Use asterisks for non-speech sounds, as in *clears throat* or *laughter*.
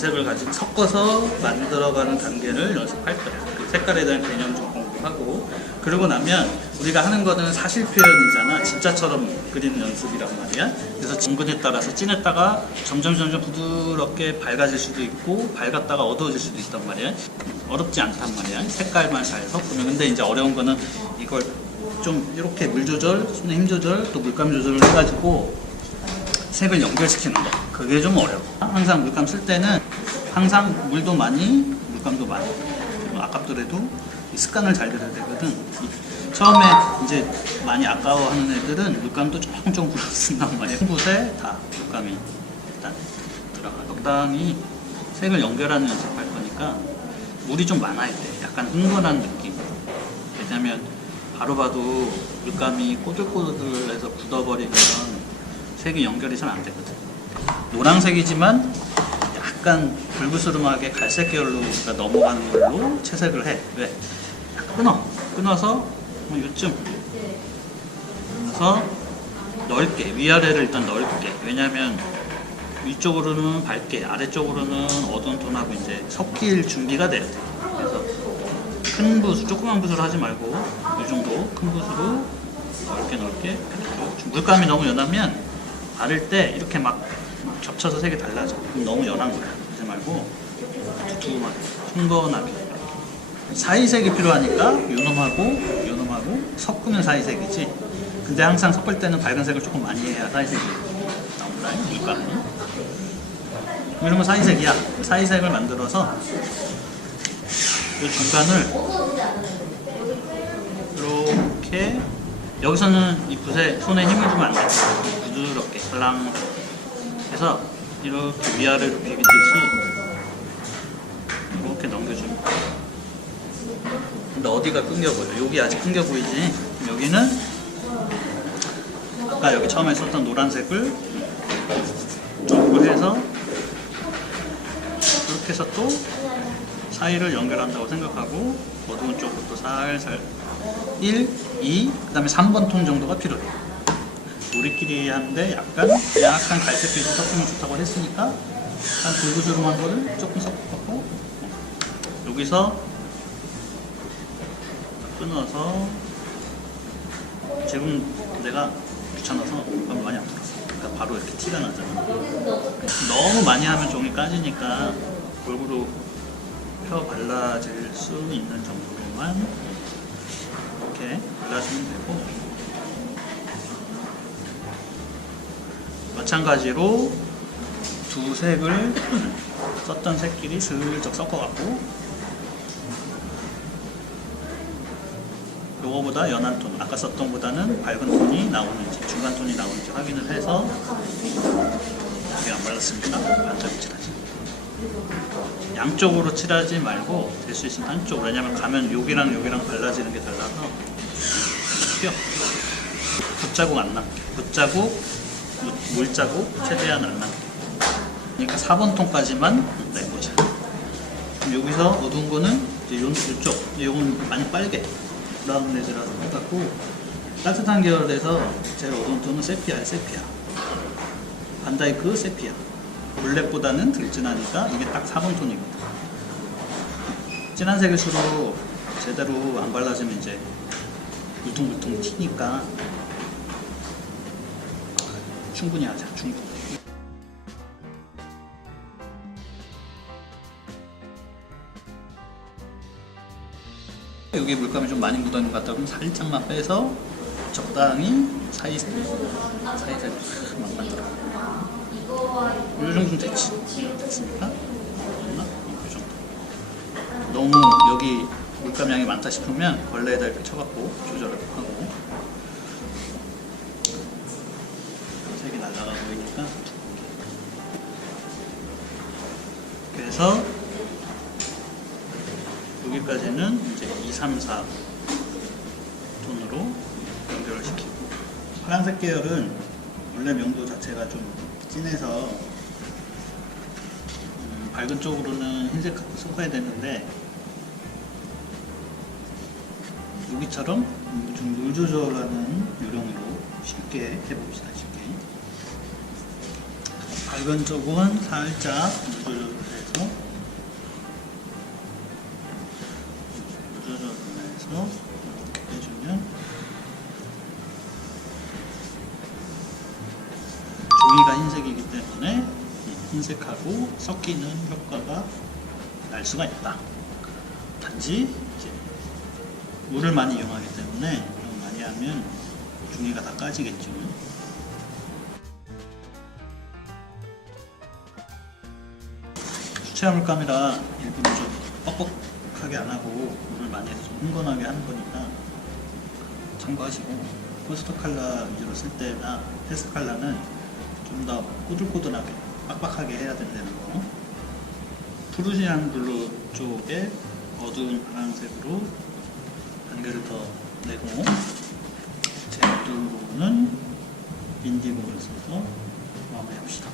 원색을 가지고 섞어서 만들어가는 단계를 연습할 거예요. 그 색깔에 대한 개념 좀 공부하고 그러고 나면 우리가 하는 거는 사실 표현이잖아. 진짜처럼 그리는 연습이란 말이야. 그래서 진근에 따라서 진했다가 점점 점점 부드럽게 밝아질 수도 있고 밝았다가 어두워질 수도 있단 말이야. 어렵지 않단 말이야. 색깔만 잘 섞으면. 근데 이제 어려운 거는 이걸 좀 이렇게 물 조절, 손의 힘 조절, 또 물감 조절을 해가지고 색을 연결시키는 거. 그게 좀 어려워. 항상 물감 쓸 때는 항상 물도 많이, 물감도 많이. 뭐 아깝더라도 이 습관을 잘 들여야 되거든. 이 처음에 이제 많이 아까워하는 애들은 물감도 조금 조금 쓴단 말이야. 한 곳에 다 물감이 일단 들어가. 적당히 색을 연결하는 연습할 거니까 물이 좀 많아야 돼. 약간 흥건한 느낌. 왜냐면 바로 봐도 물감이 꼬들꼬들해서 굳어버리면 색이 연결이 잘 안 되거든. 노란색이지만 약간 불그스름하게 갈색 계열로 넘어가는 걸로 채색을 해. 왜? 끊어. 끊어서 뭐 요쯤. 그래서 넓게 위아래를 일단 넓게. 왜냐면 위쪽으로는 밝게, 아래쪽으로는 어두운 톤하고 이제 섞일 준비가 돼야 돼. 그래서 큰 붓, 조그만 붓으로 하지 말고 이 정도 큰 붓으로 넓게 넓게 물감이 너무 연하면 바를 때 이렇게 막 겹쳐서 색이 달라져. 너무 연한 거야. 그러지 말고 두툼하게, 흥건하게. 사이색이 필요하니까 요놈하고 요놈하고 섞으면 사이색이지. 근데 항상 섞을 때는 밝은 색을 조금 많이 해야 사이색이 나온다. 물감이. 이러면 사이색이야. 사이색을 만들어서 이 중간을 이렇게 여기서는 이 붓에 손에 힘을 주면 안 돼. 부드럽게 살랑 해서 이렇게 위아래로 비비듯이 이렇게 돼. 근데 어디가 끊겨 보여? 여기 아직 끊겨 보이지? 여기는 아까 여기 처음에 썼던 노란색을 쪽으로 해서 이렇게 해서 또 사이를 연결한다고 생각하고 어두운 쪽으로 또 살살 1, 2, 그 다음에 3번 톤 정도가 필요해. 우리끼리 하는데 약간 약간 갈색빛이 섞으면 좋다고 했으니까 한 붉으스름한 거를 조금 섞고 여기서 끊어서 지금 내가 귀찮아서 물감 많이 안 들었어. 그러니까 바로 이렇게 티가 나잖아. 너무 많이 하면 종이 까지니까 골고루 펴 발라질 수 있는 정도로만 이렇게 발라주면 되고 마찬가지로 두 색을 *clears throat* 썼던 색끼리 슬쩍 섞어갖고 요거보다 연한 톤, 아까 썼던 보다는 밝은 톤이 나오는지 중간 톤이 나오는지 확인을 해서 이게 안 발랐습니다. 반짝이 칠하지. 양쪽으로 칠하지 말고 될 수 있으면 한쪽. 왜냐면 가면 여기랑 여기랑 발라지는 게 달라서. 튀어. 붓자국 안 남게 붓자국 물- 물자국 최대한 안 남게 그러니까 4번 톤까지만 내보자 그럼 여기서 어두운 거는 이제 요, 요쪽. 요건 많이 빨개. 브라운 레드라서 해갖고. 따뜻한 계열에서 제일 어두운 톤은 세피아야 세피아. 반다이크 세피아 블랙보다는 덜 진하니까 이게 딱 4번 톤이거든 진한 색일수록 제대로 안 발라지면 이제 물퉁물퉁 튀니까 충분히 하자 충분히. 여기 물감이 좀 많이 묻어있는 것 같다 그러면 살짝만 빼서 적당히 사이색 사이색만 만들어 이 정도면 됐지 됐습니까? 이 정도. 너무 여기 물감량이 많다 싶으면 걸레에다 이렇게 쳐갖고 조절을 하고. 색이 날라가 보이니까. 그래서 여기까지는 이제 2, 3, 4 톤으로 연결을 시키고. 파란색 계열은 원래 명도 자체가 좀 진해서 음, 밝은 쪽으로는 흰색 섞어야 되는데 여기처럼 좀물 조절하는 유령으로 쉽게 해봅시다 쉽게. 밝은 쪽은 살짝 물 조절해서 물 조절해서 이렇게 해주면 종이가 흰색이기 때문에 흰색하고 섞이는 효과가 날 수가 있다. 단지 물을 많이 이용하기 때문에 너무 많이 하면 종이가 다 까지겠죠. 수채화 물감이라 일부러 좀 뻑뻑하게 안 하고 물을 많이 해서 좀 흥건하게 하는 거니까 참고하시고 포스터 칼라 위주로 쓸 때나 테스트 칼라는 좀 더 꼬들꼬들하게 빡빡하게 해야 된다는 거. 푸르시안 블루 쪽에 어두운 파란색으로 단계를 더 내고 제 어두운 부분은 인디고를 써서 마무리합시다